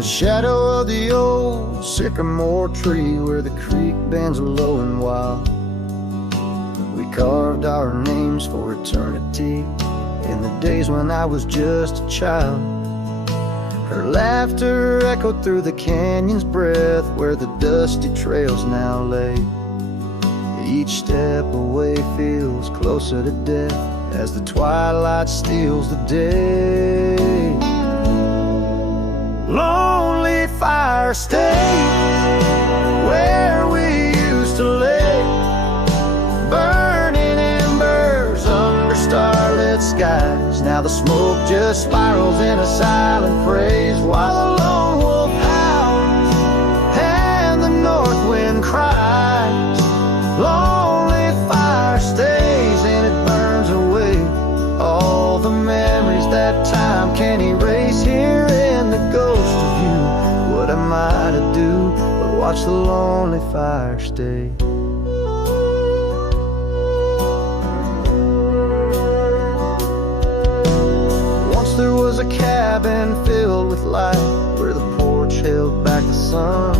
the shadow of the old sycamore tree, where the creek bends low and wild, we carved our names for eternity. In the days when I was just a child, her laughter echoed through the canyon's breath, where the dusty trails now lay. Each step away feels closer to death as the twilight steals the day. Lonely fire stay where we used to lay, burning embers under starlit skies. Now the smoke just spirals in a silent praise, while the lone wolf howls and the north wind cries. Lonely fire stays and it burns away all the memories that time can't erase. Here in the ghost of you, what am I to do but watch the lonely fire stay? Once there was a cabin filled with light, where the porch held back the sun.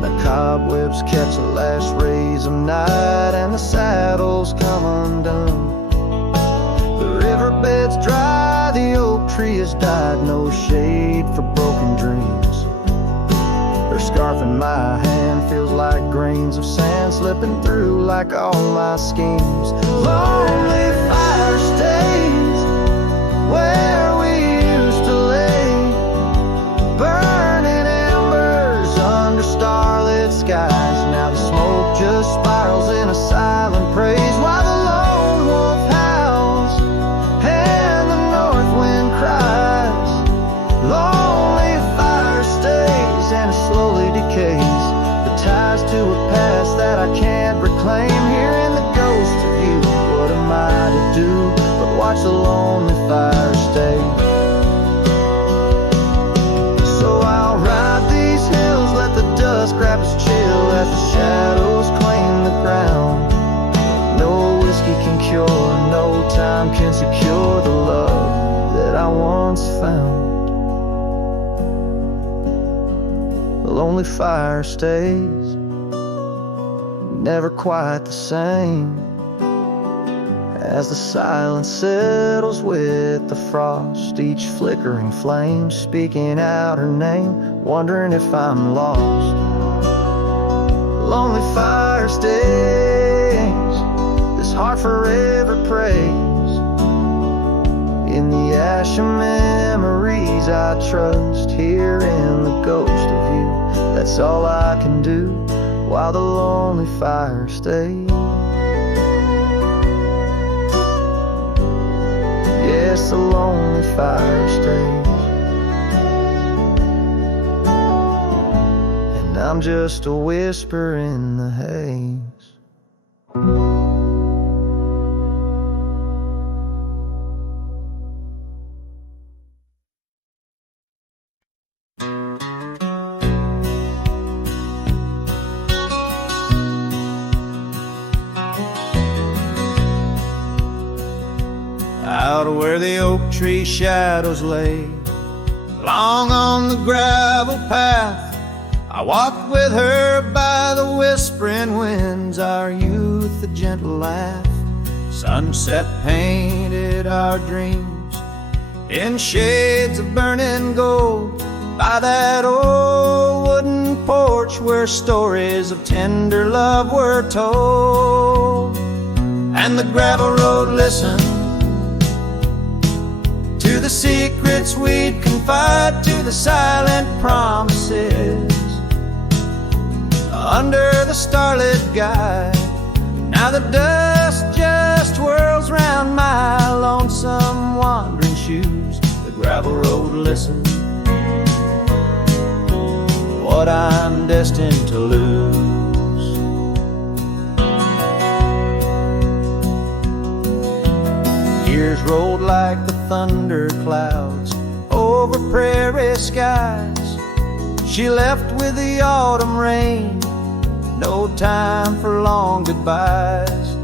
The cobwebs catch the last rays of night, and the saddles come undone. The riverbed's dry, the oak tree has died, no shade for broken dreams. Her scarf in my hand feels like grains of sand slipping through like all my schemes. Lonely fire stays where we used to lay, burning embers under starlit skies. Now the smoke just spirals in a silent praise, while the lone wolf howls and the north wind cries. Lonely fire stays and it slowly decays, the ties to a past that I can't reclaim. Here in the ghost of you, what am I to do but watch the lonely fire stay? So I'll ride these hills, let the dust grab us chill as the shadows claim the ground. No whiskey can cure, no time can secure the love that I once found. The lonely fire stays, never quite the same, as the silence settles with the frost, each flickering flame speaking out her name, wondering if I'm lost. Lonely fire stays, this heart forever prays. In the ash of memories I trust, here in the ghost of you, that's all I can do while the lonely fire stays. Yes, the lonely fire stays, and I'm just a whisper in the haze. Out where the oak tree shadows lay, long on the gravel path, I walked with her by the whispering winds, our youth a gentle laugh. Sunset painted our dreams in shades of burning gold, by that old wooden porch where stories of tender love were told. And the gravel road listened to the secrets we'd confide, to the silent promises under the starlit guide. Now the dust just whirls round my lonesome wandering shoes. The gravel road listens, what I'm destined to lose. Years rolled like the thunder clouds over prairie skies. She left with the autumn rain, no time for long goodbyes.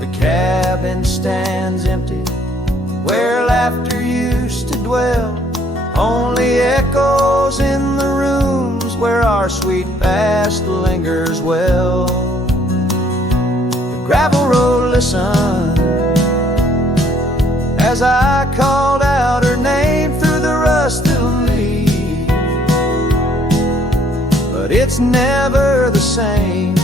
The cabin stands empty where laughter used to dwell, only echo shadows in the rooms where our sweet past lingers well. The gravel road listened as I called out her name through the rust of leaves, but it's never the same.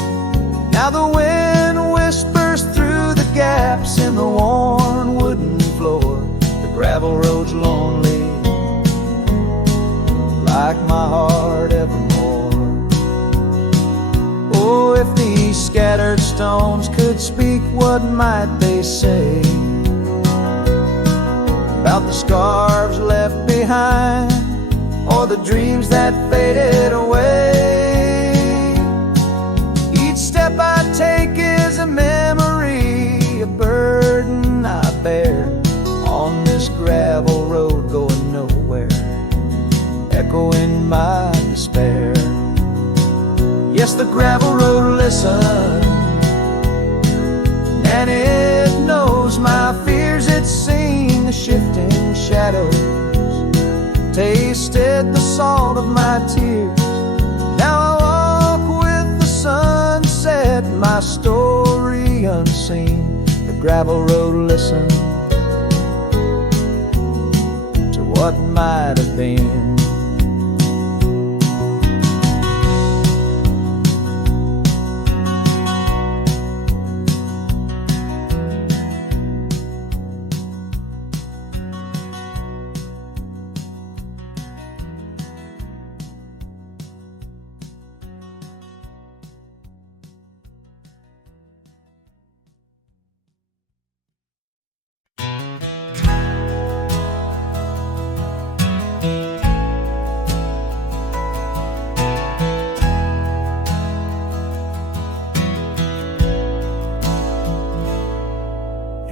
Now the wind whispers through the gaps in the worn wooden floor. The gravel road's lonely, like my heart evermore. Oh, if these scattered stones could speak, what might they say about the scarves left behind, or the dreams that faded away? Each step I take is a memory, a burden I bear on this gravel road going nowhere, echoing my despair. Yes, the gravel road listens, and it knows my fears. It's seen the shifting shadows, tasted the salt of my tears. Now I walk with the sunset, my story unseen. The gravel road listens to what might have been.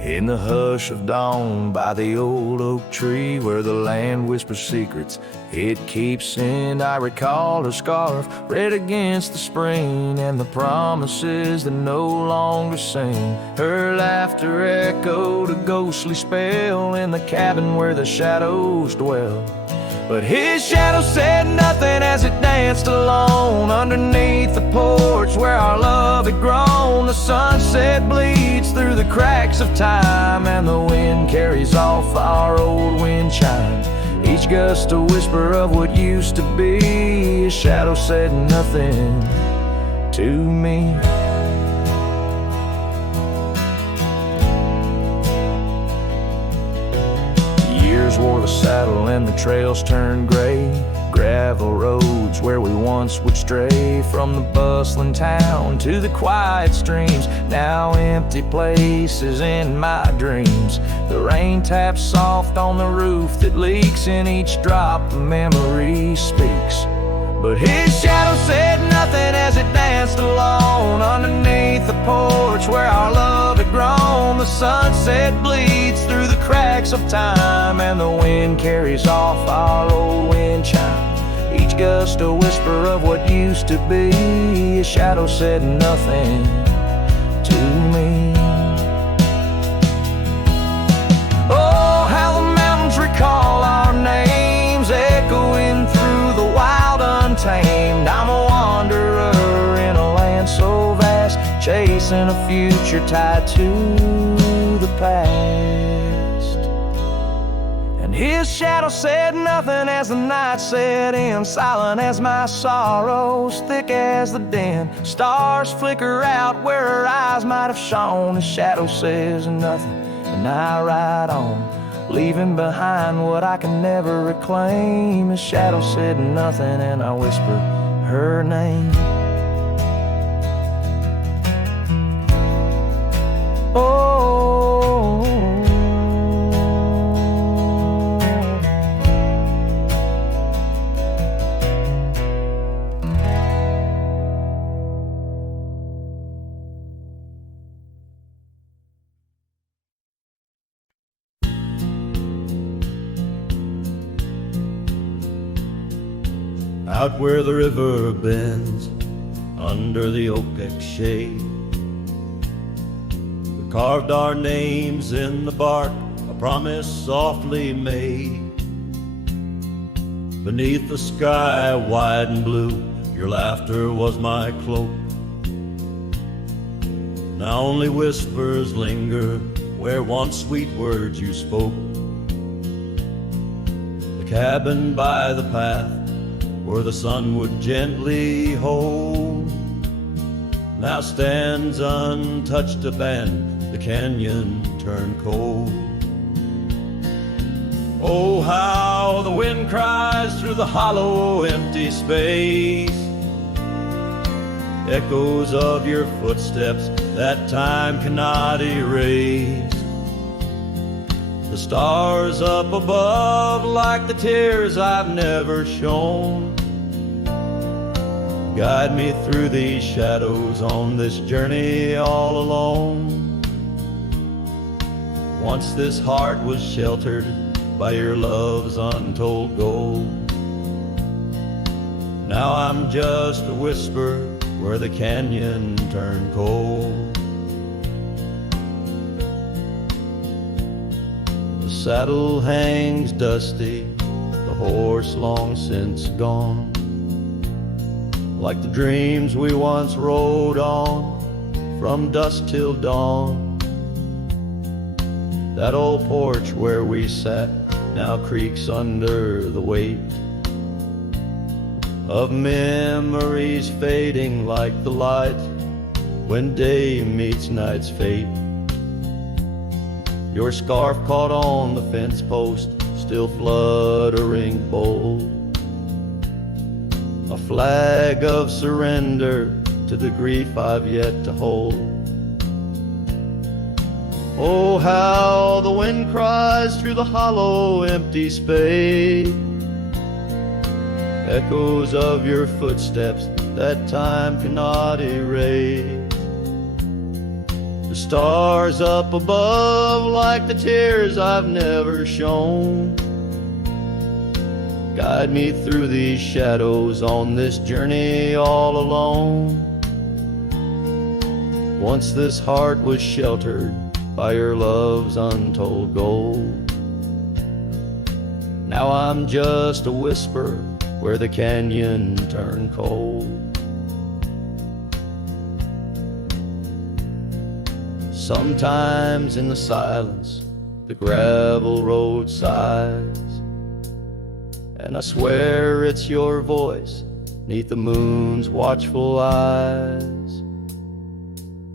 In the hush of dawn by the old oak tree where the land whispers secrets it keeps in, I recall her scarf red against the spring and the promises that no longer sing. Her laughter echoed a ghostly spell in the cabin where the shadows dwell. But his shadow said nothing as it danced alone underneath the porch where our love had grown. The sunset bleeds through the cracks of time, and the wind carries off our old wind chimes. Each gust a whisper of what used to be. His shadow said nothing to me. Years wore the saddle and the trails turned gray. Gravel roads where we once would stray, from the bustling town to the quiet streams, now empty places in my dreams. The rain taps soft on the roof that leaks, in each drop a memory speaks. But his shadow said nothing as it danced alone underneath the porch where our love had grown. The sunset bleeds through the cracks of time, and the wind carries off our old wind chimes. Each gust a whisper of what used to be. His shadow said nothing to me. Oh, how the mountains recall our names, echoing through the wild untamed. I'm a wanderer in a land so vast, chasing a future tied to the past. And his shadow said nothing as the night set in, silent as my sorrows, thick as the din. Stars flicker out where her eyes might have shone. His shadow says nothing, and I ride on, leaving behind what I can never reclaim. His shadow said nothing, and I whispered her name. Oh, out where the river bends under the oak shade, we carved our names in the bark, a promise softly made. Beneath the sky wide and blue, your laughter was my cloak. Now only whispers linger where once sweet words you spoke. The cabin by the path where the sun would gently hold now stands untouched abandoned, the canyon turned cold. Oh, how the wind cries through the hollow, empty space, echoes of your footsteps that time cannot erase. The stars up above like the tears I've never shown guide me through these shadows on this journey all alone. Once this heart was sheltered by your love's untold gold. Now I'm just a whisper where the canyon turned cold. The saddle hangs dusty, the horse long since gone, like the dreams we once rode on from dusk till dawn. That old porch where we sat now creaks under the weight of memories fading like the light when day meets night's fate. Your scarf caught on the fence post, still fluttering bold, a flag of surrender to the grief I've yet to hold. Oh, how the wind cries through the hollow, empty space, echoes of your footsteps that time cannot erase. The stars up above like the tears I've never shown guide me through these shadows on this journey all alone. Once this heart was sheltered by your love's untold gold. Now I'm just a whisper where the canyon turned cold. Sometimes in the silence the gravel road sighs, and I swear it's your voice neath the moon's watchful eyes.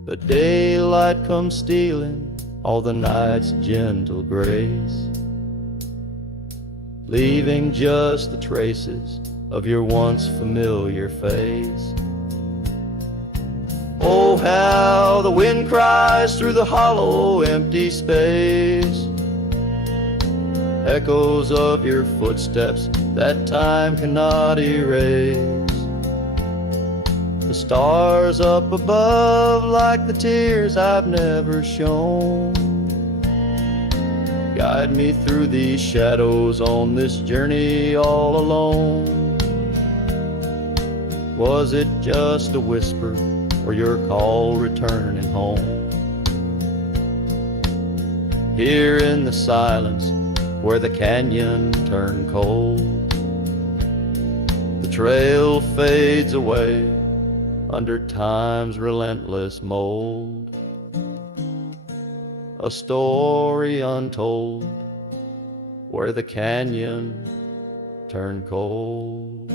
The daylight comes stealing all the night's gentle grace, leaving just the traces of your once familiar face. Oh, how the wind cries through the hollow, empty space, echoes of your footsteps that time cannot erase. The stars up above like the tears I've never shown guide me through these shadows on this journey all alone. Was it just a whisper or your call returning home? Here in the silence where the canyon turned cold, the trail fades away under time's relentless mold, a story untold where the canyon turned cold.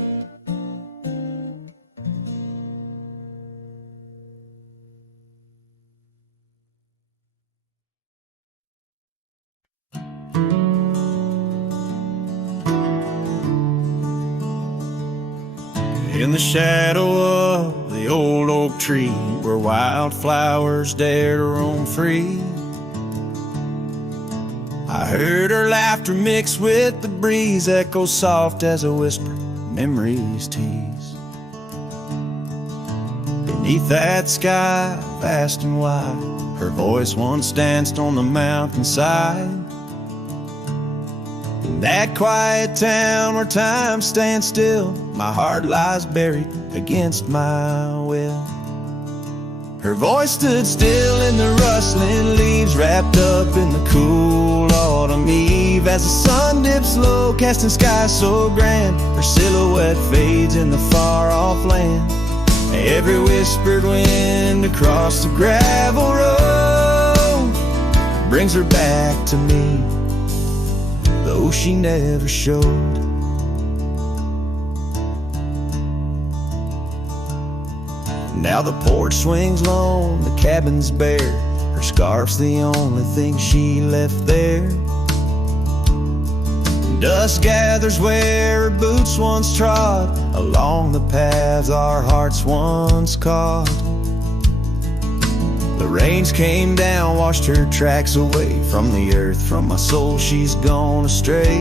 In the shadow of the old oak tree, where wildflowers dare to roam free, I heard her laughter mix with the breeze, echo soft as a whisper memories tease. Beneath that sky, vast and wide, her voice once danced on the mountainside. In that quiet town where time stands still, my heart lies buried against my will. Her voice stood still in the rustling leaves, wrapped up in the cool autumn eve, as the sun dips low, casting skies so grand Her silhouette fades in the far-off land. Every whispered wind across the gravel road brings her back to me, though she never showed. Now the porch swings lone, the cabin's bare. Her scarf's the only thing she left there. Dust gathers where her boots once trod, along the paths our hearts once caught. The rains came down, washed her tracks away from the earth. From my soul she's gone astray.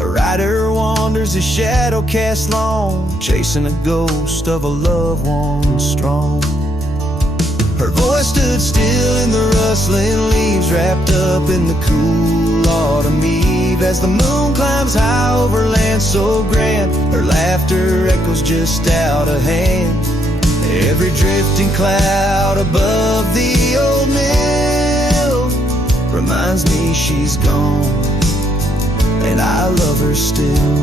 A rider wanders, his shadow cast long, chasing a ghost of a loved one strong. Her voice stood still in the rustling leaves, wrapped up in the cool autumn eve. As the moon climbs high over land so grand, her laughter echoes just out of hand. Every drifting cloud above the old mill reminds me she's gone, and I love her still.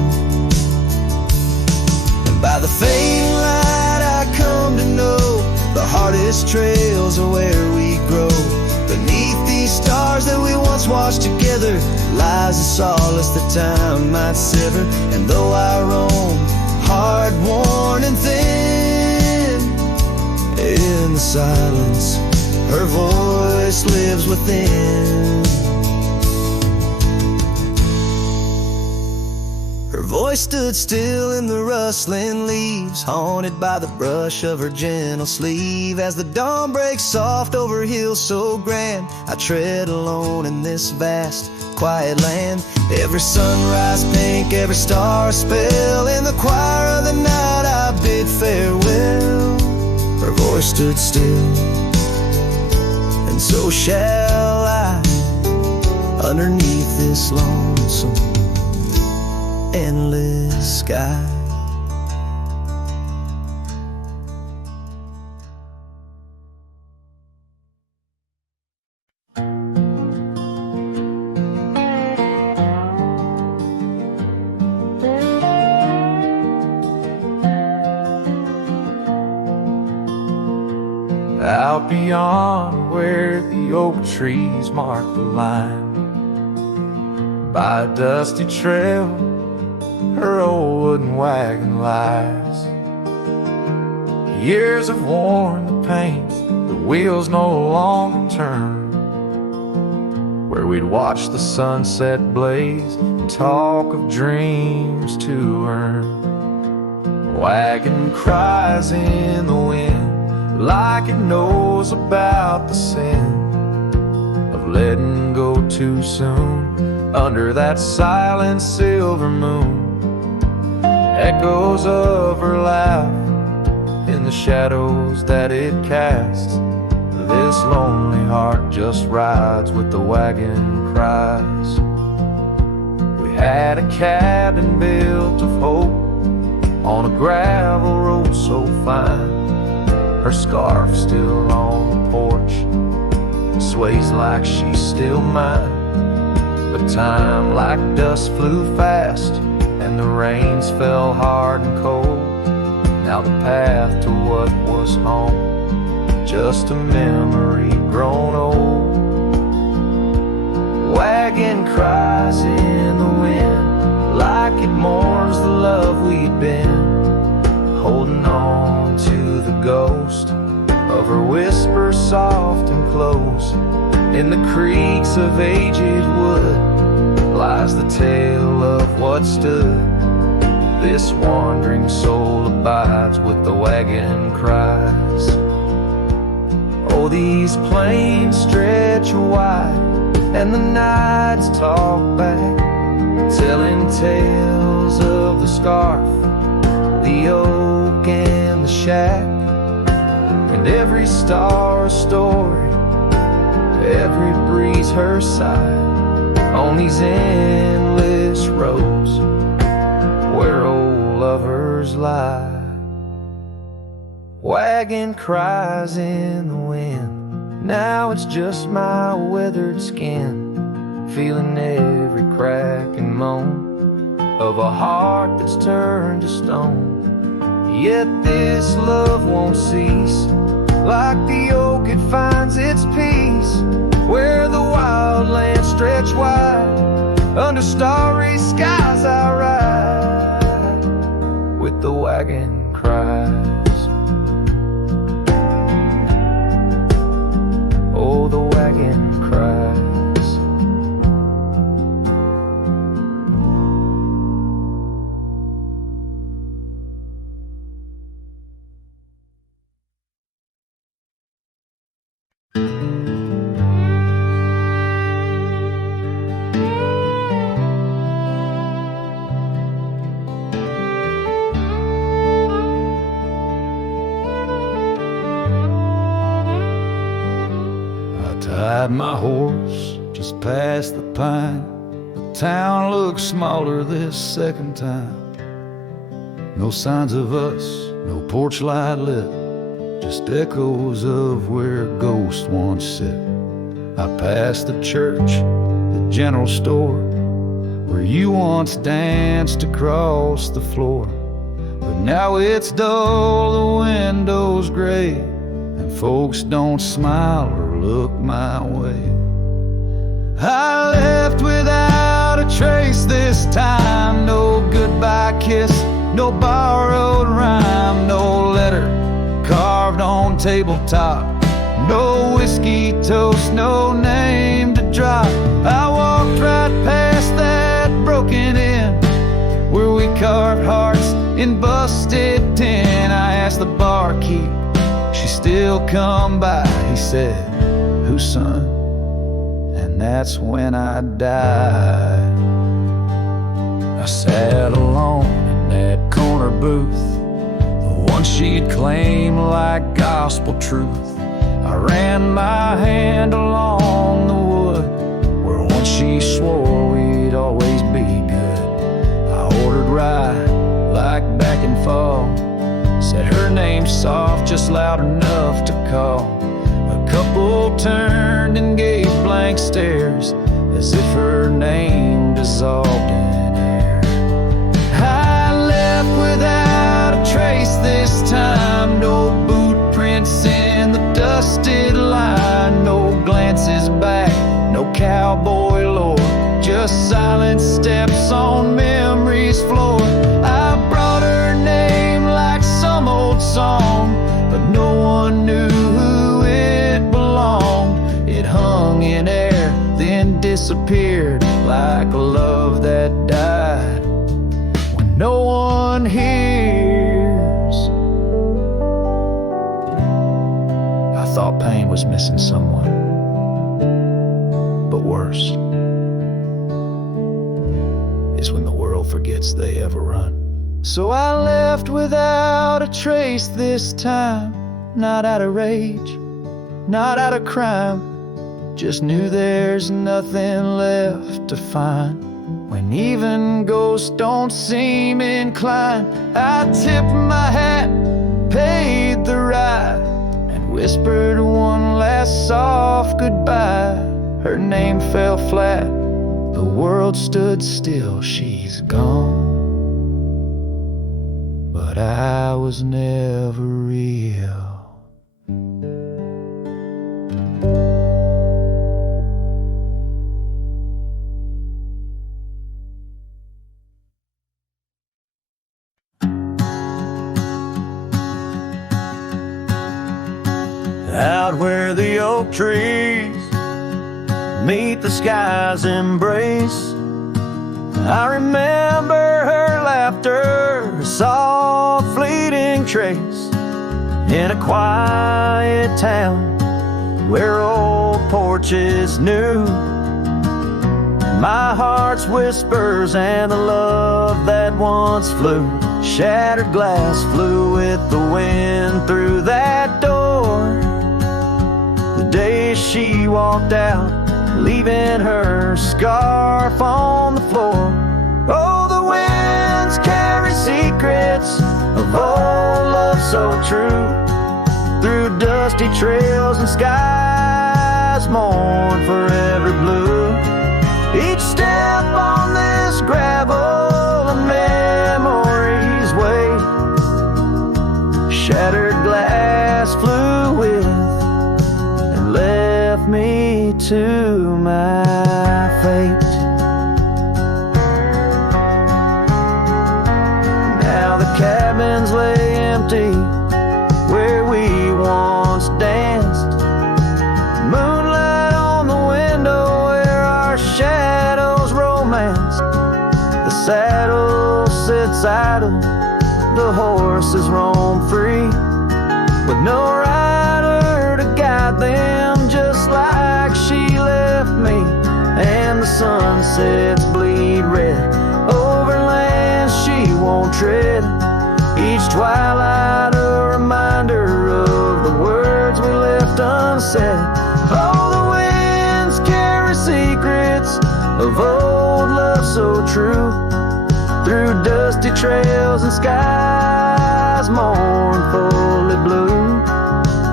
And by the fading light I come to know the hardest trails are where we grow. Beneath these stars that we once watched together lies a solace that time might sever. And though I roam, hard, worn and thin, in the silence her voice lives within. Her voice stood still in the rustling leaves, haunted by the brush of her gentle sleeve. As the dawn breaks soft over hills so grand, I tread alone in this vast, quiet land. Every sunrise pink, every star a spell. In the choir of the night I bid farewell. Her voice stood still, and so shall I, underneath this lonesome endless sky. Out beyond where the oak trees mark the line, by a dusty trail her old wooden wagon lies. Years have worn the paint, the wheels no longer turn. Where we'd watch the sunset blaze and talk of dreams to earn. The wagon cries in the wind like it knows about the sin of letting go too soon under that silent silver moon. Echoes of her laugh in the shadows that it casts. This lonely heart just rides with the wagon cries. We had a cabin built of hope on a gravel road so fine. Her scarf still on the porch sways like she's still mine. But time like dust flew fast, and the rains fell hard and cold. Now the path to what was home, just a memory grown old. Wagon cries in the wind like it mourns the love we'd been, holding on to the ghost of her whisper soft and close. In the creaks of aged wood lies the tale of what stood. This wandering soul abides with the wagon cries. Oh, these plains stretch wide, and the nights talk back, telling tales of the scarf, the oak and the shack. And every star a story, every breeze her sigh, on these endless roads where old lovers lie. Wagon cries in the wind, now it's just my weathered skin, feeling every crack and moan. of a heart that's turned to stone. Yet this love won't cease. Like the oak, it finds its peace where the wild lands stretch wide. Under starry skies I ride with the wagon cries. Oh, the wagon cries. Tied my horse just past the pine. The town looks smaller this second time. No signs of us, no porch light lit, just echoes of where ghosts once sit. I passed the church, the general store, where you once danced across the floor. But now it's dull, the window's gray, and folks don't smile or look my way. I left without a trace this time. No goodbye kiss, no borrowed rhyme, no letter carved on tabletop, no whiskey toast, no name to drop. I walked right past that broken inn where we carved hearts in busted tin. I asked the barkeep, she still come by. He said, whose son? And that's when I died. I sat alone in that corner booth, the one she'd claim like gospel truth. I ran my hand along the wood where once she swore we'd always be good. I ordered rye like back in fall, said her name soft, just loud enough to call. A couple turned and gave blank stares as if her name dissolved in air. I left without a trace this time. No boot prints in the dusted line, no glances back, no cowboy lore, just silent steps on memory's floor. I brought her name like some old song, but no one knew who it belonged. It hung in air, then disappeared like a love that died when no one hears. I thought pain was missing someone, but worse is when the world forgets they ever run. So I left without a trace this time, not out of rage, not out of crime, just knew there's nothing left to find. When even ghosts don't seem inclined, I tipped my hat, paid the ride, and whispered one last soft goodbye. Her name fell flat, the world stood still, she's gone. But I was never real. Out where the oak trees meet the sky's embrace, I remember her laughter, a soft fleeting trace, in a quiet town where old porches new. My heart's whispers and the love that once flew, shattered glass flew with the wind through that door. The day she walked out, leaving her scarf on the floor. Oh, the winds carry secrets of old love so true, through dusty trails and skies mourn forever blue. Each step on this gravel, a to my fate. Now the cabins lay empty where we once danced. Moonlight on the window where our shadows romanced. The saddle sits idle, the horses roam free, with no rider to guide them, just like she left me. And the sunsets bleed red over lands she won't tread. Each twilight a reminder of the words we left unsaid. Oh, the winds carry secrets of old love so true, through dusty trails and skies mournfully blue.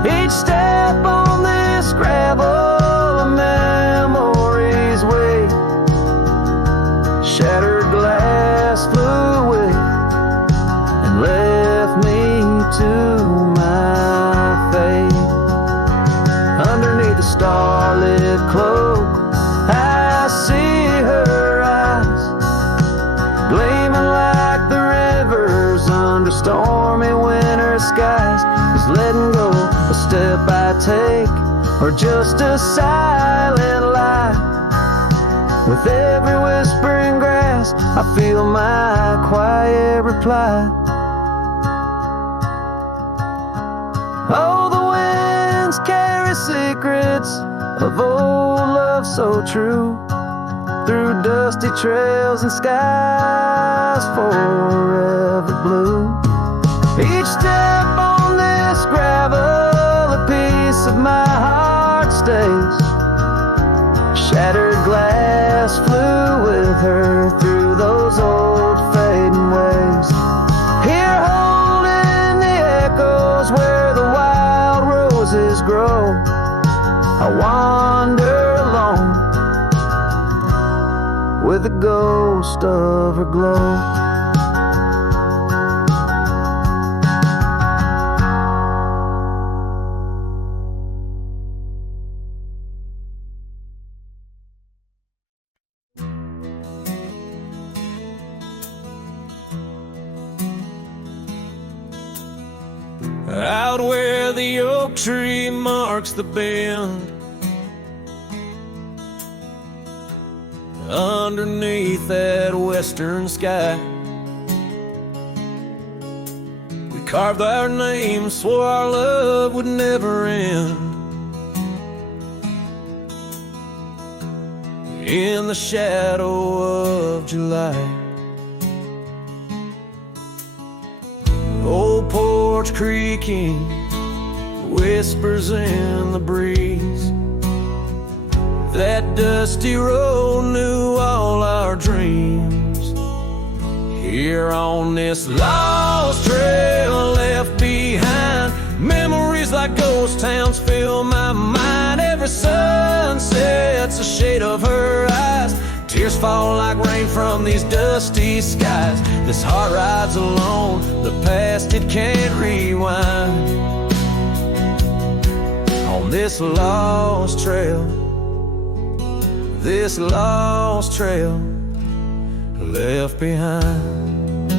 Each step on this gravel a memory's way. Shattered glass flew away and left me to my fate. Underneath the starlit cloak I see her eyes, gleaming like the rivers under stormy winter skies. Is letting go a step I take, or just a silent lie? With every whispering grass I feel my quiet reply. Oh, the winds carry secrets of old love so true, through dusty trails and skies forever blue. Each step on this gravel a piece of my heart stays. Shattered glass flew with her through those old fading ways. Here holding the echoes where the wild roses grow, I wander alone with the ghost of her glow. Out where the oak tree marks the bend, underneath that western sky, we carved our names, swore our love would never end. In the shadow of July, old porch creaking, whispers in the breeze. That dusty road knew all our dreams. Here on this lost trail left behind, memories like ghost towns fill my mind. Every sunset's a shade of her eyes. Tears fall like rain from these dusty skies. This heart rides alone, the past it can't rewind. On this lost trail, this lost trail left behind.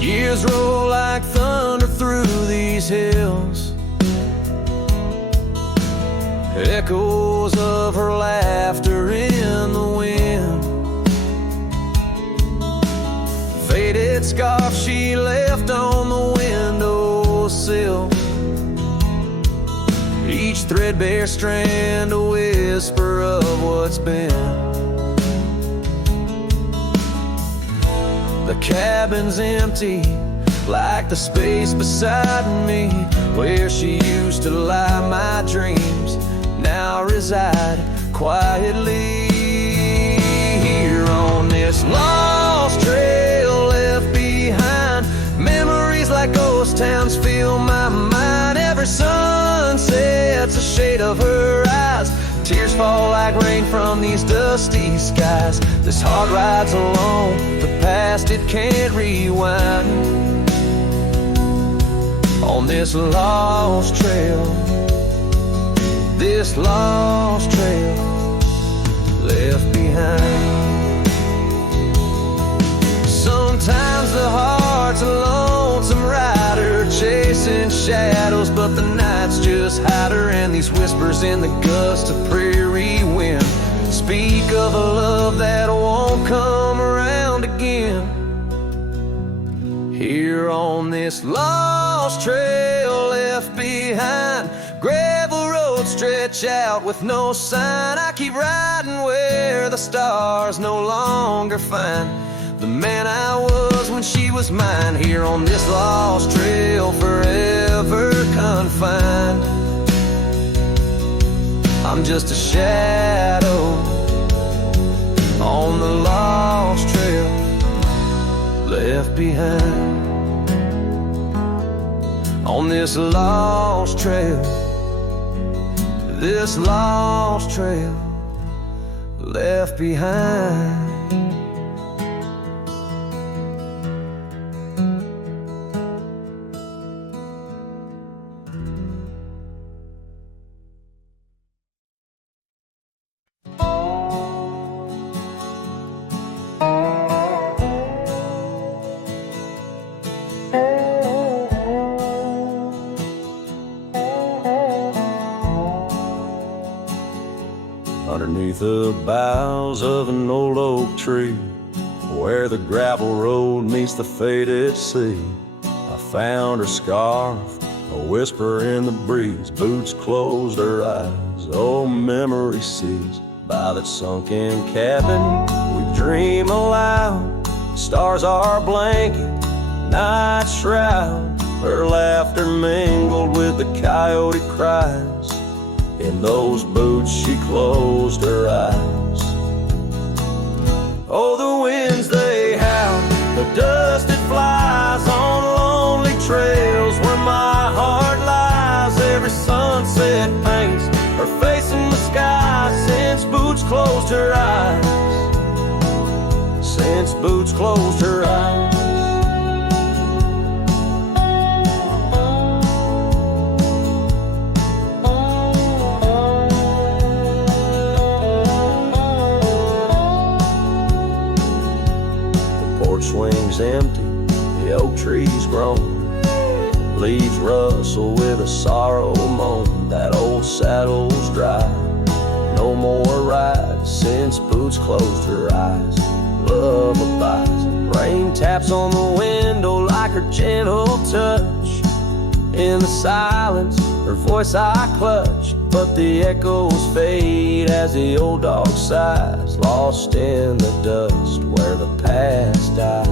Years roll like thunder through these hills, echoes of her laughter in the wind. Faded scarf she left on the windowsill, each threadbare strand a whisper of what's been. The cabin's empty like the space beside me, where she used to lie. My dreams now reside quietly here on this lost trail left behind. Memories like ghost towns fill my mind. Every sunset's a shade of her eyes. Tears fall like rain from these dusty skies. This heart rides alone, the past it can't rewind. on this lost trail, this lost trail left behind. Sometimes the heart's a lonesome rider chasing shadows, but the night's just hotter, and these whispers in the gust of prairie wind speak of a love that won't come around again. Here on this lost trail left behind, gravel roads stretch out with no sign. I keep riding where the stars no longer find the man I was when she was mine. Here on this lost trail, forever confined, I'm just a shadow on the lost trail left behind. On this lost trail, this lost trail left behind. Underneath the boughs of an old oak tree, where the gravel road meets the faded sea, I found her scarf, a whisper in the breeze. Boots closed her eyes, oh memory seized. By that sunken cabin we dream aloud, stars are blanket, night shroud. Her laughter mingled with the coyote cries. In those boots she closed her eyes. Oh, the winds they howl, the dust it flies on lonely trails where my heart lies. Every sunset paints her face in the sky since boots closed her eyes. Since boots closed her eyes. Swings empty, the oak trees grown, leaves rustle with a sorrow moan. That old saddle's dry, no more rides since boots closed her eyes. Love abides, rain taps on the window like her gentle touch. In the silence, her voice I clutch, but the echoes fade as the old dog sighs, lost in the dust where the past dies.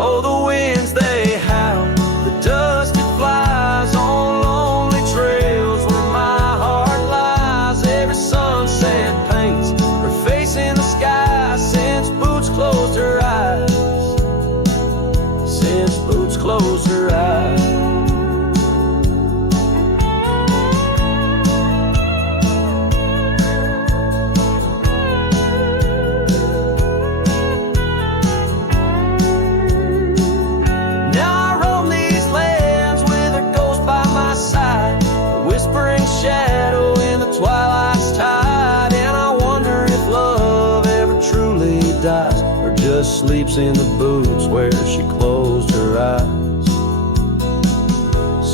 Oh, the winds they howl, the dust it flies on lonely trails where my heart lies. Every sunset paints her face in the sky since boots closed her eyes. Since boots closed her eyes. Shadow in the twilight's tide, and I wonder if love ever truly dies, or just sleeps in the boots where she closed her eyes.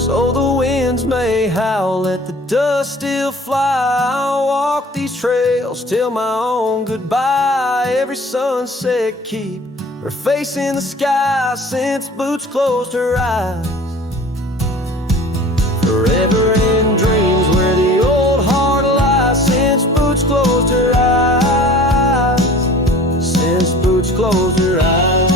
So the winds may howl, let the dust still fly. I'll walk these trails till my own goodbye. Every sunset keep her face in the sky since boots closed her eyes. Forever in dreams where the old heart lies since boots closed her eyes. Since boots closed her eyes.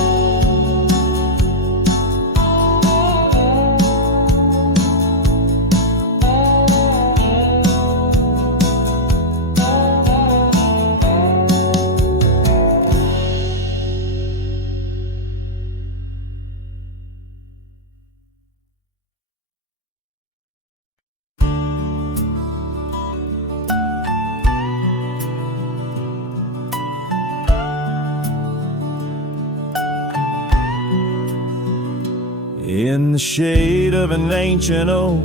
in the shade of an ancient oak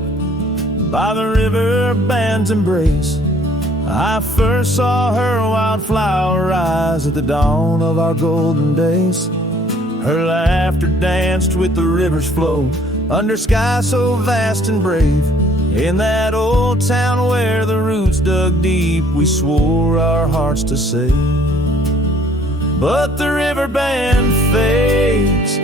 by the river band's embrace, I first saw her wildflower eyes at the dawn of our golden days. Her laughter danced with the river's flow under skies so vast and brave. In that old town where the roots dug deep, we swore our hearts to save. But the river band fades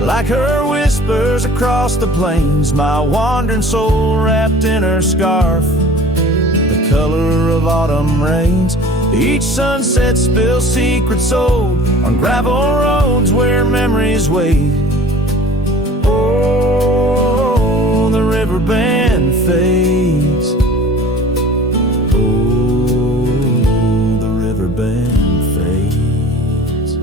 like her whispers across the plains, my wandering soul wrapped in her scarf, the color of autumn rains. Each sunset spills secrets sold on gravel roads where memories wait. Oh, the river band fades. Oh, the river band fades.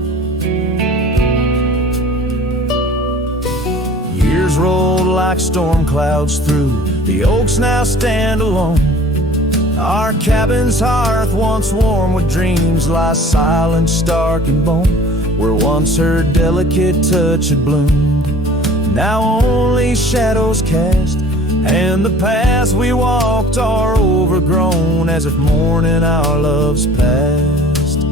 Years rolled like storm clouds through the oaks now stand alone. Our cabin's hearth, once warm with dreams, lies silent, stark and bone. Where once her delicate touch had bloomed, now only shadows cast, and the paths we walked are overgrown, as if mourning our love's past.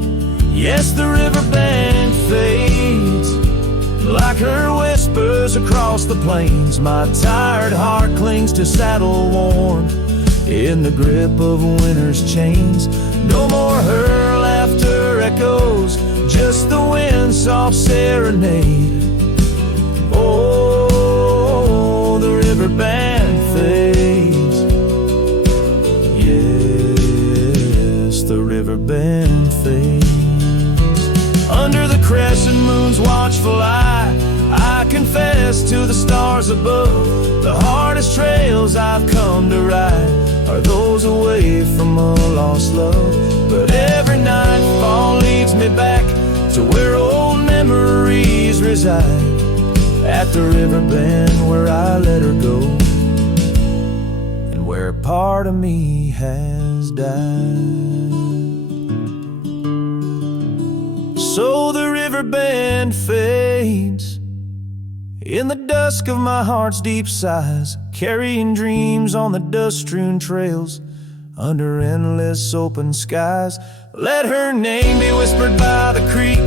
Yes, the river band fades like her whispers across the plains. My tired heart clings to saddle worn in the grip of winter's chains. No more her laughter echoes, just the wind's soft serenade. Oh, the river band fades. Yes, the river band fades. Under the crescent moon's watchful eye, I confess to the stars above, the hardest trails I've come to ride are those away from a lost love. But every nightfall leads me back to where old memories reside, at the river bend where I let her go, and where a part of me has died. So the river bend fades in the dusk of my heart's deep sighs, carrying dreams on the dust-strewn trails under endless open skies. Let her name be whispered by the creek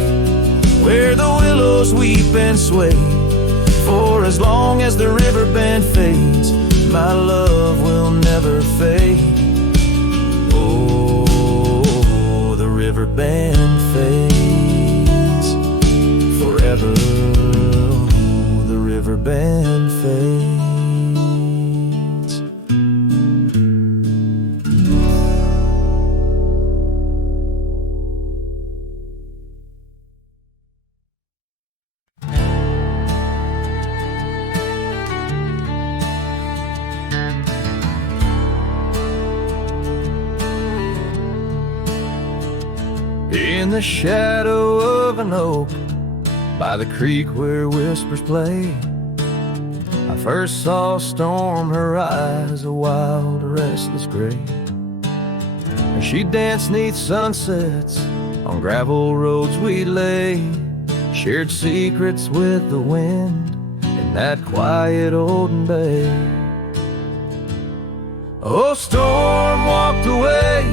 where the willows weep and sway. For as long as the river bend fades, my love will never fade. Oh, the river bend fades forever. The river bend fades. In the shadow of an oak by the creek where whispers play, I first saw a storm, her eyes a wild, restless gray. And she danced 'neath sunsets on gravel roads we lay, shared secrets with the wind in that quiet olden bay. Oh, storm walked away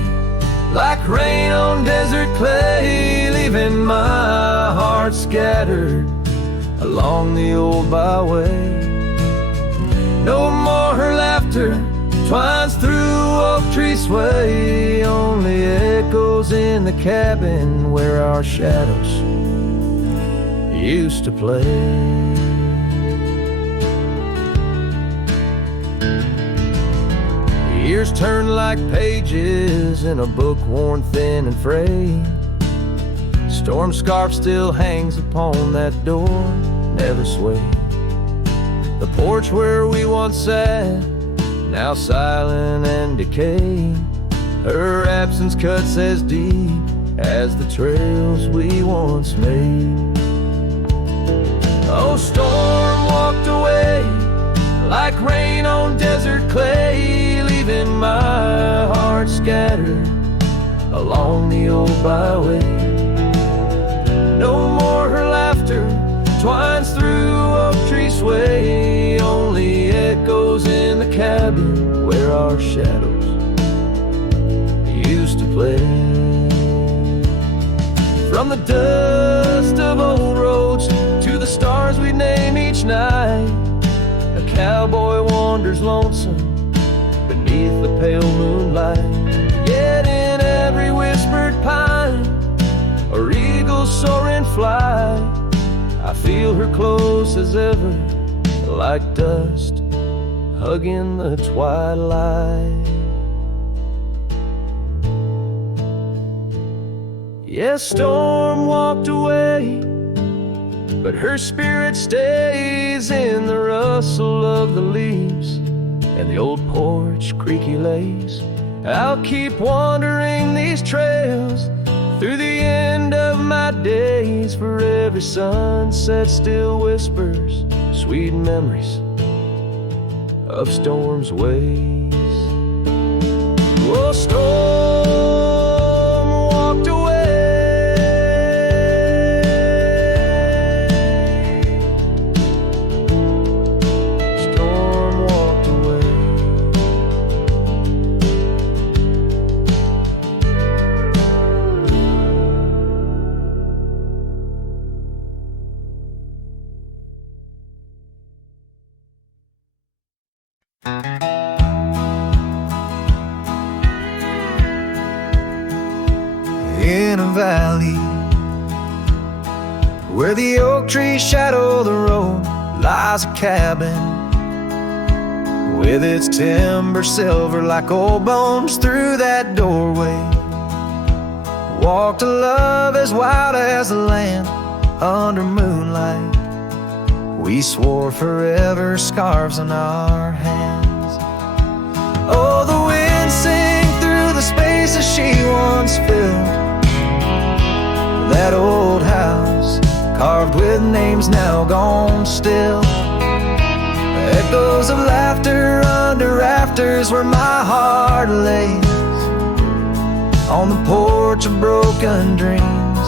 like rain on desert clay, leaving my heart scattered along the old byway. No more her laughter twines through oak tree sway, only echoes in the cabin where our shadows used to play. Years turn like pages in a book worn thin and frayed. Storm scarf still hangs upon that door, never swayed. The porch where we once sat, now silent and decayed. Her absence cuts as deep as the trails we once made. Oh, storm walked away like rain on desert clay, leaving my heart scattered along the old byway. No more her laughter twines through oak tree sway, our shadows used to play. From the dust of old roads to the stars we name each night, a cowboy wanders lonesome beneath the pale moonlight. Yet in every whispered pine or eagle soar in flight, I feel her close as ever, like dust hugging the twilight. Yes, storm walked away, but her spirit stays in the rustle of the leaves and the old porch creaky lays. I'll keep wandering these trails through the end of my days, for every sunset still whispers sweet memories of storm's ways. Oh, storm walked away. Storm walked away. In a valley where the oak trees shadow the road lies a cabin with its timber silver like old bones. Through that doorway walked a love as wild as the land under moonlight. We swore forever, scarves on our hands. Oh, the wind sang through the spaces she once filled. That old house, carved with names now gone still. Echoes of laughter under rafters where my heart lays. On the porch of broken dreams,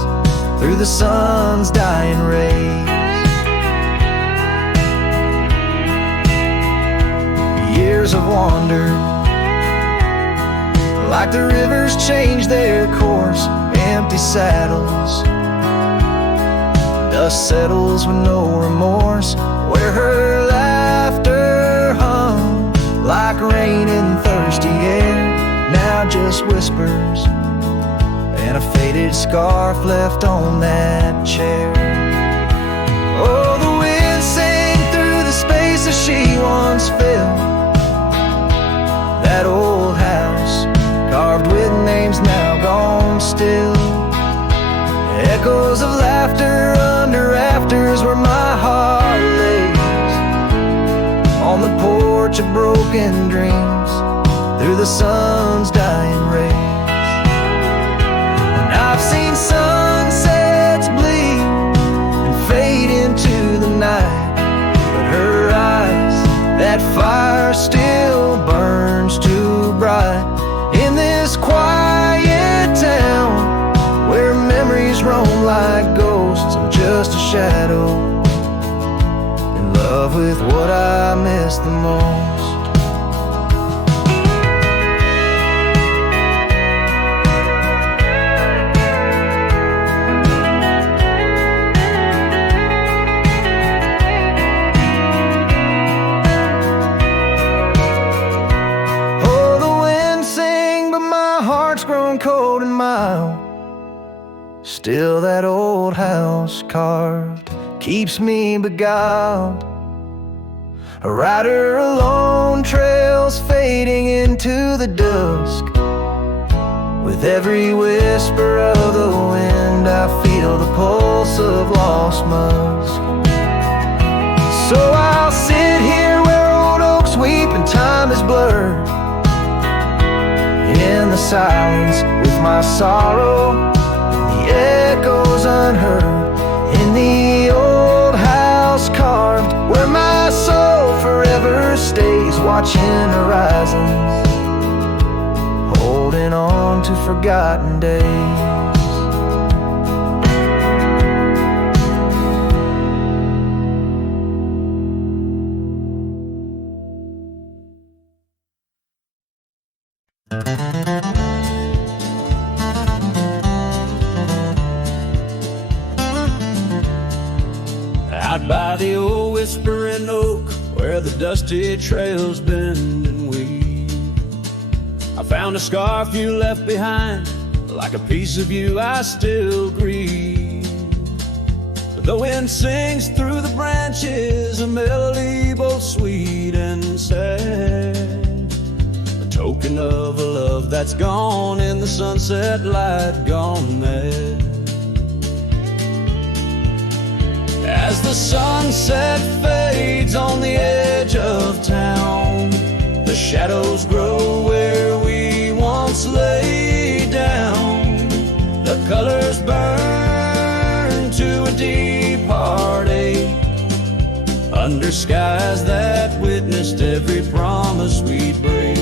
through the sun's dying rays. Years have wandered, like the rivers change their course. Empty saddles, dust settles with no remorse. Where her laughter hung like rain in thirsty air, now just whispers and a faded scarf left on that chair. Oh, the wind sang through the spaces she once filled. That old house, carved with names now gone still. Echoes of laughter under rafters where my heart lays. On the porch of broken dreams, through the sun's dying rays. And I've seen sunsets bleed and fade into the night, but her eyes, that fire still burns too bright. In this quiet town where memories roam like ghosts, I'm just a shadow, in love with what I miss the most. Oh, the wind sing, but my heart's grown cold and mild. Still that old house carved keeps me beguiled. A rider alone, trails fading into the dusk. With every whisper of the wind, I feel the pulse of lost musk. So I'll sit here where old oaks weep and time is blurred, in the silence with my sorrow, echoes unheard. In the old house carved where my soul forever stays, watching horizons, holding on to forgotten days. the old whispering oak where the dusty trails bend and weave. I found a scarf you left behind, like a piece of you I still grieve. But the wind sings through the branches, a melody both sweet and sad, a token of a love that's gone in the sunset light, gone mad. As the sunset fades on the edge of town, the shadows grow where we once lay down. The colors burn to a deep heartache, under skies that witnessed every promise we'd break.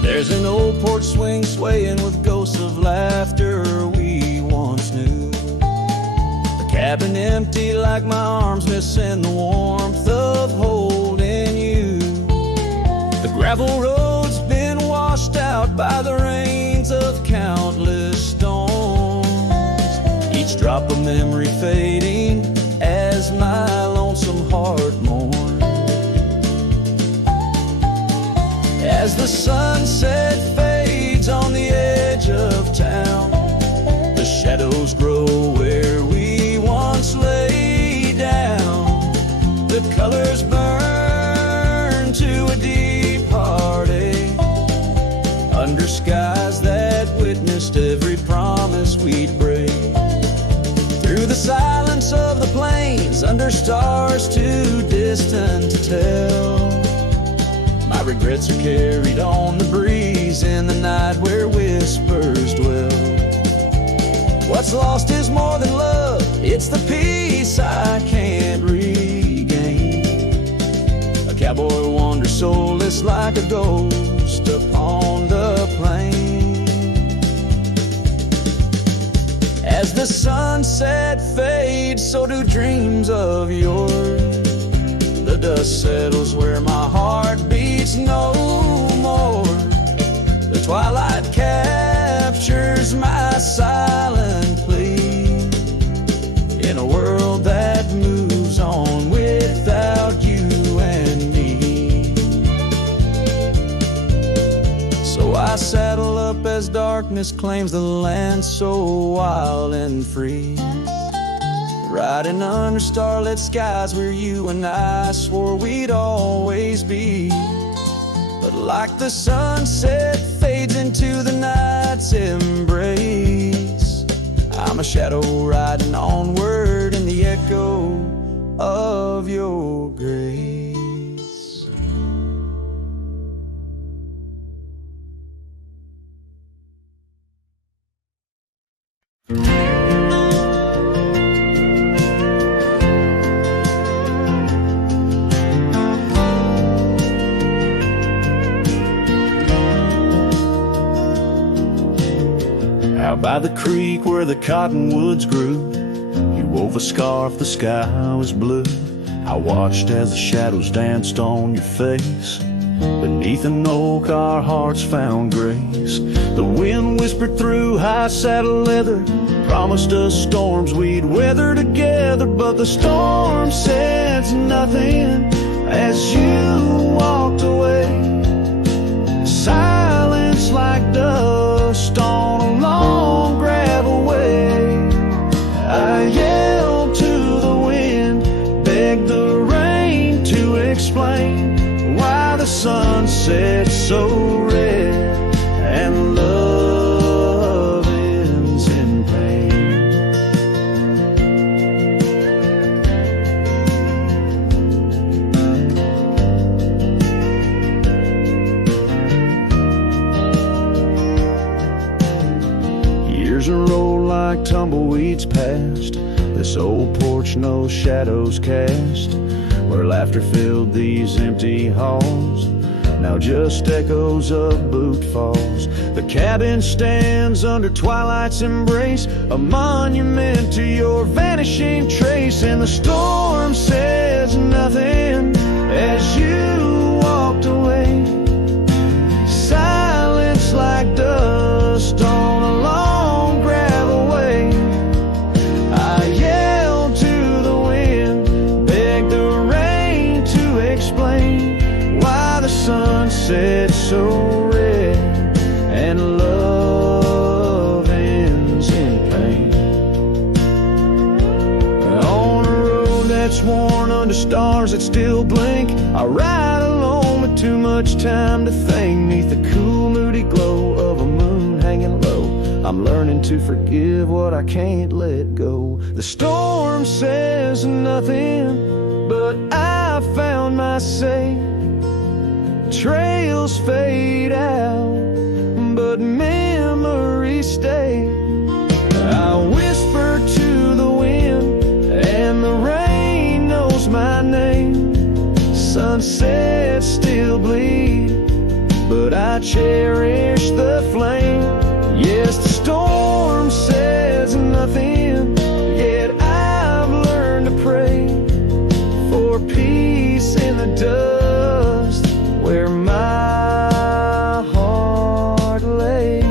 There's an old porch swing swaying with ghosts of laughter we once knew. The cabin empty like my arms missing the warmth of holding you. The gravel road's been washed out by the rains of countless storms, each drop of memory fading as my lonesome heart mourns. As the sunset fades on the edge of town, the shadows grow where we once lay down. The colors burn to a deep heartache, under skies that witnessed every promise we'd break. Through the silence of the plains, under stars too distant to tell, my regrets are carried on the breeze in the night where whispers dwell. What's lost is more than love, it's the peace I can't regain. A cowboy wanders soulless like a ghost upon the plain. As the sunset fades, so do dreams of yours. The dust settles where my heart beats no more. The twilight captures my silent plea, in a world that moves on without you and me. So I saddle up as darkness claims the land so wild and free, riding under starlit skies where you and I swore we'd always be. But like the sunset fades into the night's embrace, I'm a shadow riding onward in the echo of your grace. Out by the creek where the cottonwoods grew, you wove a scarf, the sky was blue. I watched as the shadows danced on your face. Beneath an oak our hearts found grace. The wind whispered through high saddle leather, promised us storms we'd weather together. But the storm said nothing as you walked away. Silence like dust on a long gravel way. I yelled to the wind, begged the rain to explain why the sun set so red and love ends in pain. Years roll like tumbleweeds past this old porch no shadows cast, where laughter filled these empty halls, now just echoes of boot falls. The cabin stands under twilight's embrace, a monument to your vanishing trace. And the storm says nothing as you walked away. Silence that's worn under stars that still blink. I ride alone with too much time to think, neath the cool moody glow of a moon hanging low. I'm learning to forgive what I can't let go. The storm says nothing, but I found my say. Trails fade out, but memories stay. I whisper to the wind, and the rain knows my name. Sunsets still bleed, but I cherish the flame. Yes, the storm says nothing, yet I've learned to pray for peace in the dust where my heart lays.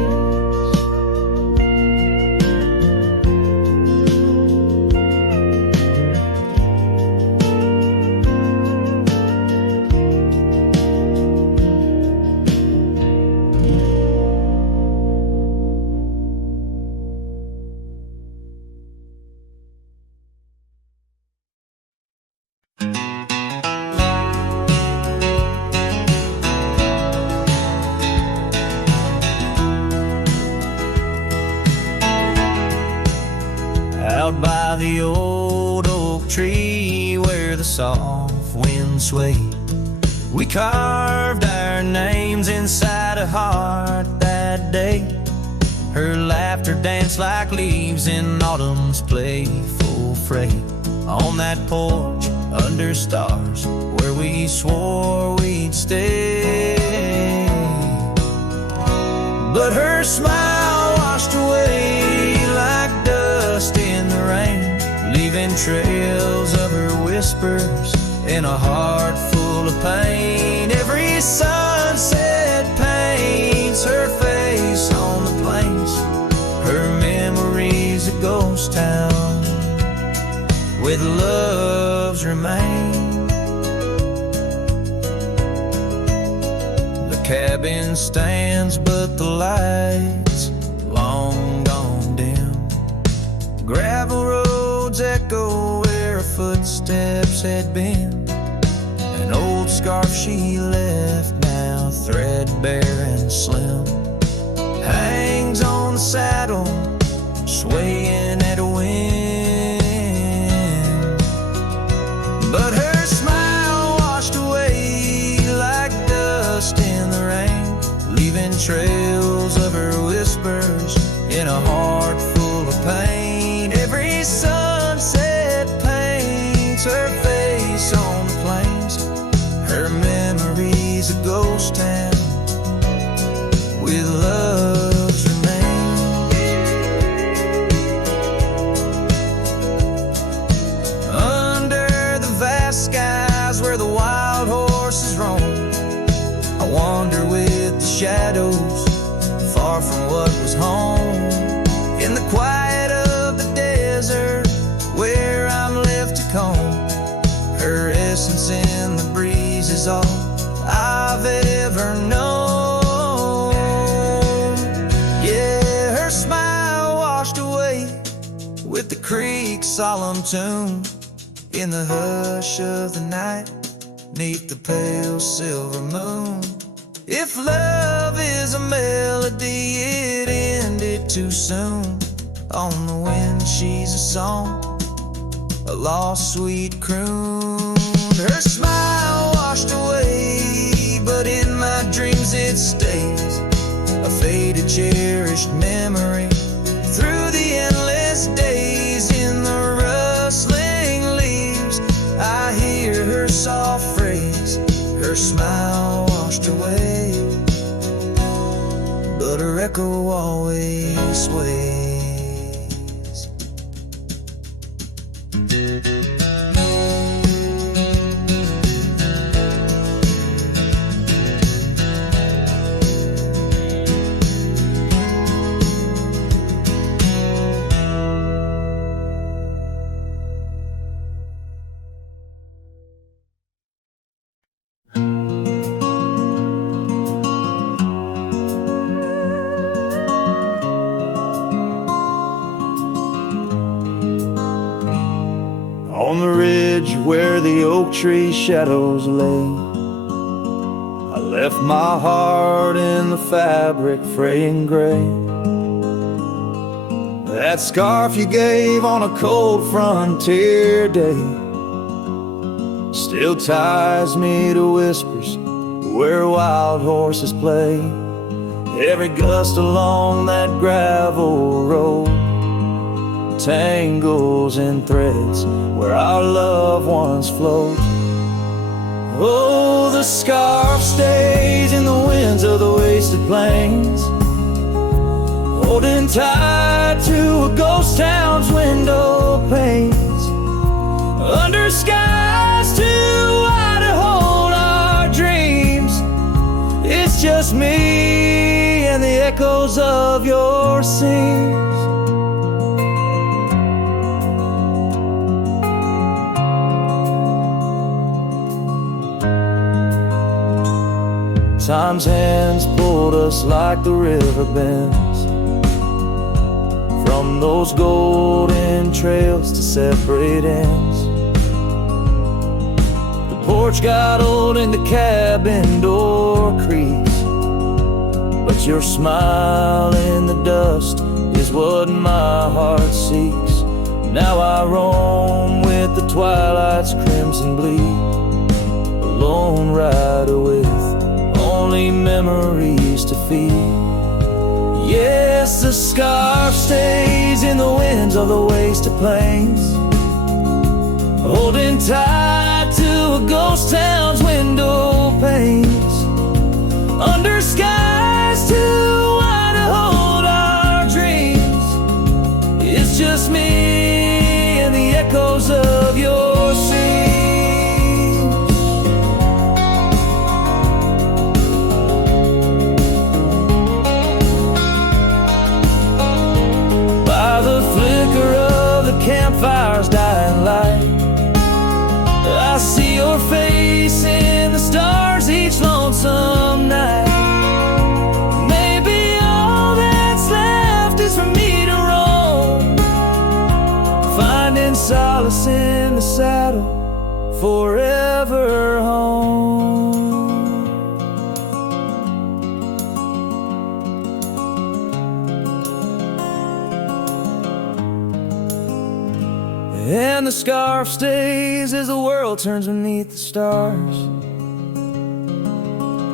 Out by the old oak tree where the soft wind swayed, we carved our names inside a heart that day. Her laughter danced like leaves in autumn's playful fray. On that porch under stars where we swore we'd stay. But her smile washed away like dust in the rain, leaving trails of her whispers in a heart full of pain. Every sunset paints her face on the plains. Her memory's a ghost town with love's remain. The cabin stands, but the lights long gone dim. Gravel roads echo where her footsteps had been. An old scarf she left, now threadbare and slim, hangs on the saddle, swaying at a wind. But her smile washed away like dust in the rain, leaving trails of her whispers in a heart full of pain. Every sunset paints her face on the plains. Her memory's a ghost town with love's remains. Under the vast skies where the wild horses roam, I wander with the shadows, far from what was home. In the quiet of the desert where I'm left to comb, her essence in the breeze is all I've ever known. Yeah, her smile washed away with the creek's solemn tune. In the hush of the night, neath the pale silver moon. If love is a melody, it ended too soon. On the wind she's a song, a lost sweet croon. Her smile washed away, but in my dreams it stays, a faded cherished memory through the endless days. In the rustling leaves I hear her soft phrase, her smile washed away, but her echo always sways. ridge where the oak tree shadows lay. I left my heart in the fabric, fraying gray. That scarf you gave on a cold frontier day still ties me to whispers where wild horses play. Every gust along that gravel road tangles in threads where our loved ones float. Oh, the scarf stays in the winds of the wasted plains, holding tight to a ghost town's window panes, under skies too wide to hold our dreams. It's just me and the echoes of your scenes. Time's hands pulled us like the river bends, from those golden trails to separate ends. The porch got old and the cabin door creaks, but your smile in the dust is what my heart seeks. Now I roam with the twilight's crimson bleed, a lone rider with only memories to feed. Yes, the scarf stays in the winds of the wasted plains, holding tight to a ghost town's window panes, under skies too wide to hold our dreams. It's just me and the echoes of your scenes. By the flicker of the campfire's dying light, I see your face in the stars each lonesome night. Maybe all that's left is for me to roam, finding solace in the saddle, forever home. And the scarf stays as the world turns beneath the stars,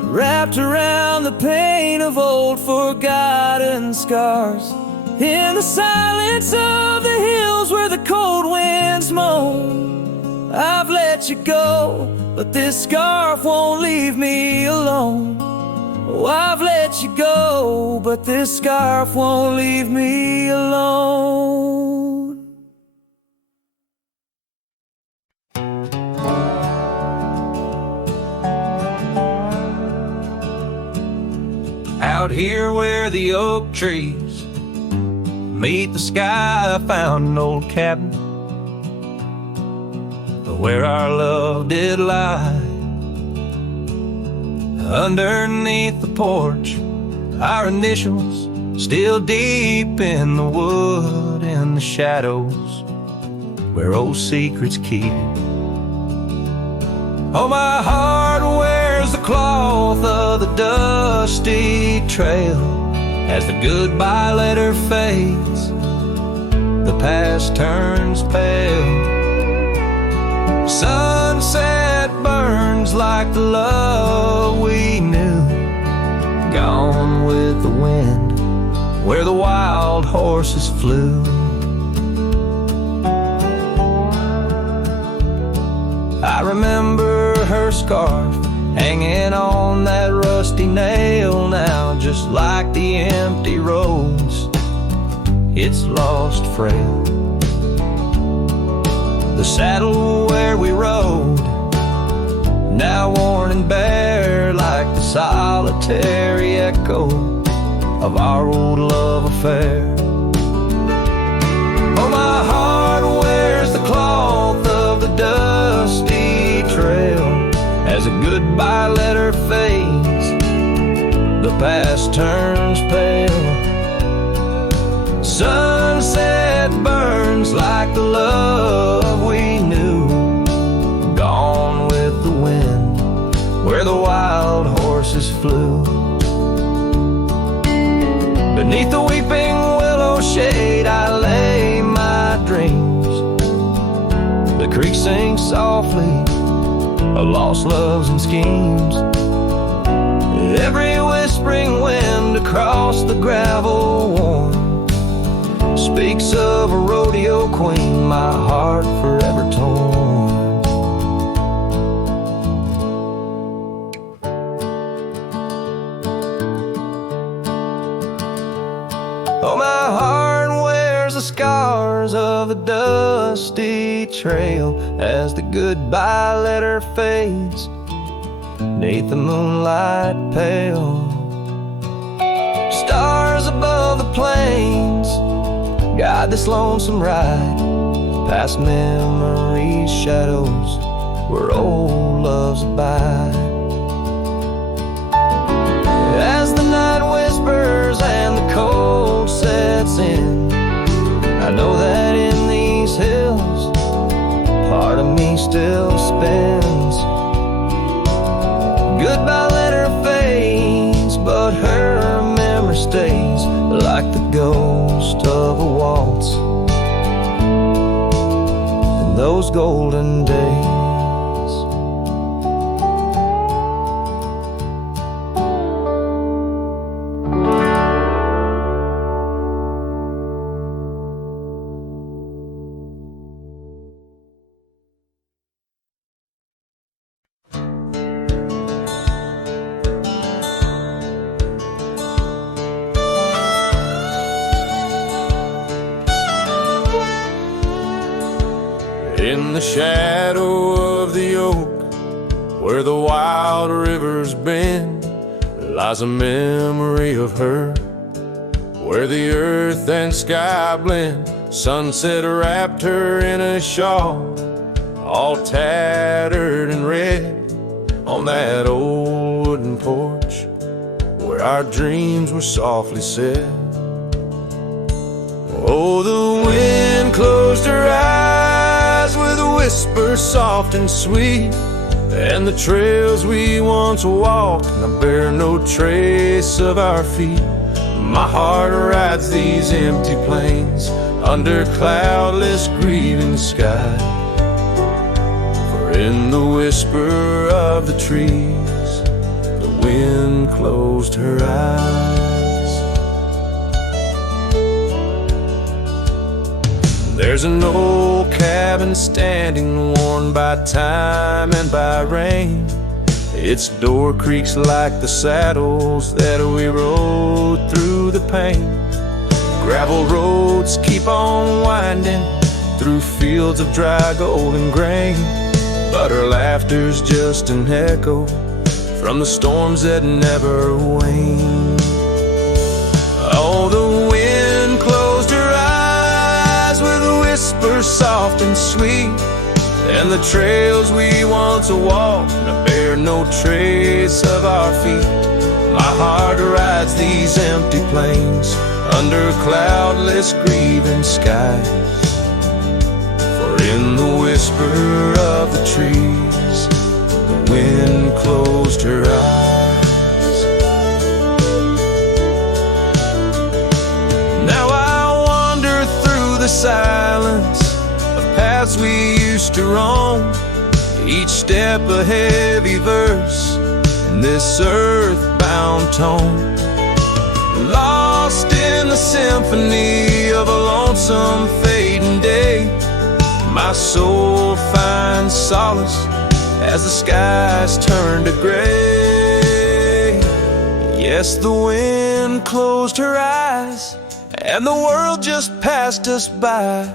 wrapped around the pain of old forgotten scars. In the silence of the hills where the cold winds moan, I've let you go, but this scarf won't leave me alone. Oh, I've let you go, but this scarf won't leave me alone. Out here where the oak trees meet the sky, I found an old cabin where our love did lie. Underneath the porch, our initials still deep in the wood, in the shadows where old secrets keep. Oh, my heart wears the cloth of the dusty trail as the goodbye letter fades, the past turns pale. Sunset burns like the love we knew, gone with the wind where the wild horses flew. I remember her scarf hanging on that rusty nail now, just like the empty roads, it's lost frail. The saddle where we rode, now worn and bare like the solitary echo of our old love affair. Oh, my heart wears the cloth of the dusty trail as a goodbye letter fades, the past turns pale. Sunset burns like the love we knew, The creek sings softly of lost loves and schemes. Every whispering wind across the gravel worn speaks of a rodeo queen, my heart forever torn. Oh, my heart wears the scars of a dusty trail as the goodbye letter fades 'neath the moonlight pale. Stars above the plains guide this lonesome ride past memory's shadows where old loves abide. As the night whispers and the cold sets in, I know that in these hills part of me still spins. Goodbye letter fades, but her memory stays like the ghost of a waltz in those golden days. In the shadow of the oak, where the wild rivers bend, lies a memory of her, where the earth and sky blend. Sunset wrapped her in a shawl, all tattered and red, on that old wooden porch, where our dreams were softly said. Oh, the wind closed her eyes with a whisper soft and sweet, and the trails we once walked now bear no trace of our feet. My heart rides these empty plains under cloudless grieving sky, for in the whisper of the trees the wind closed her eyes. There's an old cabin standing, worn by time and by rain. Its door creaks like the saddles that we rode through the pain. Gravel roads keep on winding through fields of dry golden grain, but her laughter's just an echo from the storms that never wane. Oh, the wind closed her eyes with a whisper soft and sweet, and the trails we once walked now bear no trace of our feet. My heart rides these empty plains under cloudless grieving skies, for in the whisper of the trees the wind closed her eyes. Now I wander through the silence of paths we used to roam, each step a heavy verse in this earthbound tone, lost in the symphony of a lonesome fading day. My soul finds solace as the skies turn to gray. Yes, the wind closed her eyes and the world just passed us by,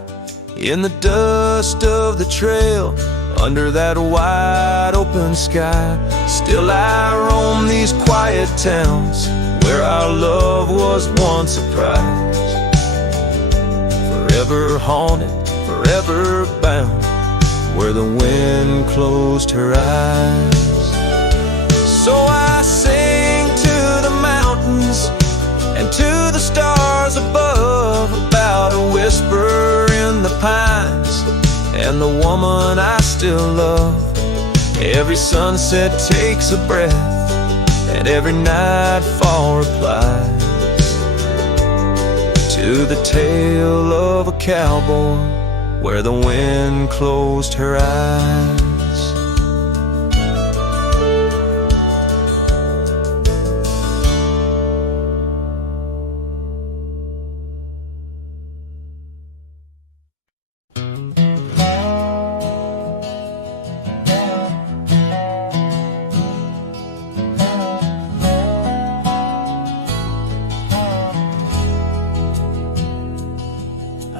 in the dust of the trail under that wide open sky. Still I roam these quiet towns where our love was once a prize, forever haunted, forever bound, where the wind closed her eyes. So I sing to the mountains and to the stars above about a whisper in the pines and the woman I still love. Every sunset takes a breath and every nightfall replies to the tale of a cowboy where the wind closed her eyes.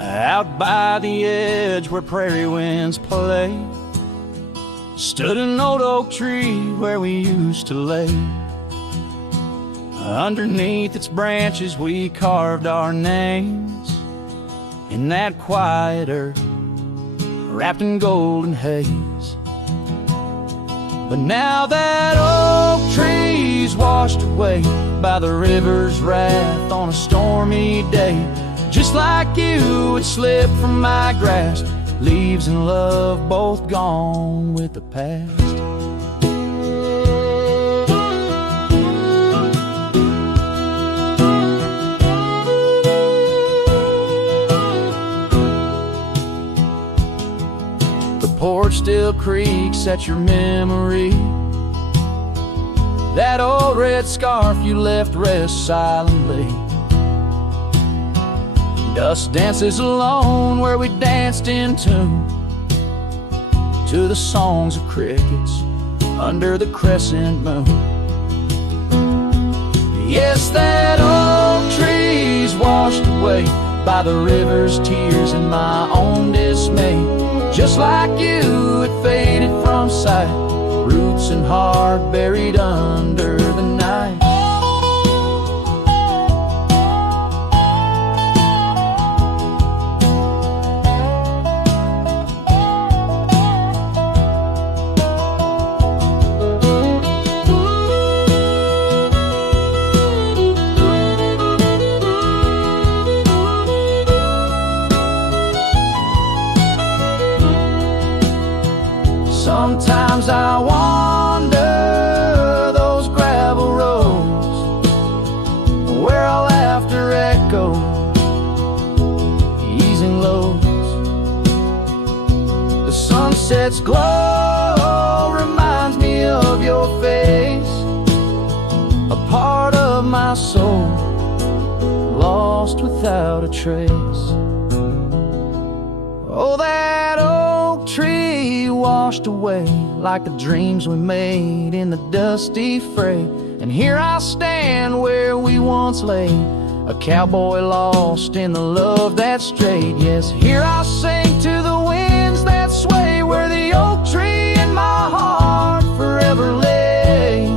Out by the edge where prairie winds play stood an old oak tree where we used to lay. Underneath its branches we carved our names in that quiet earth wrapped in golden haze. But now that oak tree's washed away by the river's wrath on a stormy day. Just like you, it slipped from my grasp, leaves and love both gone with the past. The porch still creaks at your memory. That old red scarf you left rests silently. Dust dances alone where we danced in tune to the songs of crickets under the crescent moon. Yes, that old tree's washed away by the river's tears and my own dismay. Just like you, it faded from sight, roots and heart buried under the night. Sometimes I wander those gravel roads where our laughter echoes, easing lows. The sunset's glow reminds me of your face, a part of my soul lost without a trace. Oh, that oak tree washed away like the dreams we made in the dusty fray. And here I stand where we once lay, a cowboy lost in the love that strayed. Yes, here I sing to the winds that sway where the oak tree in my heart forever lay,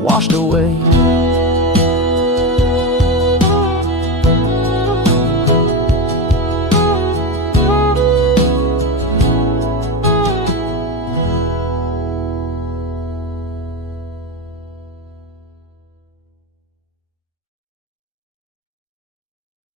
washed away.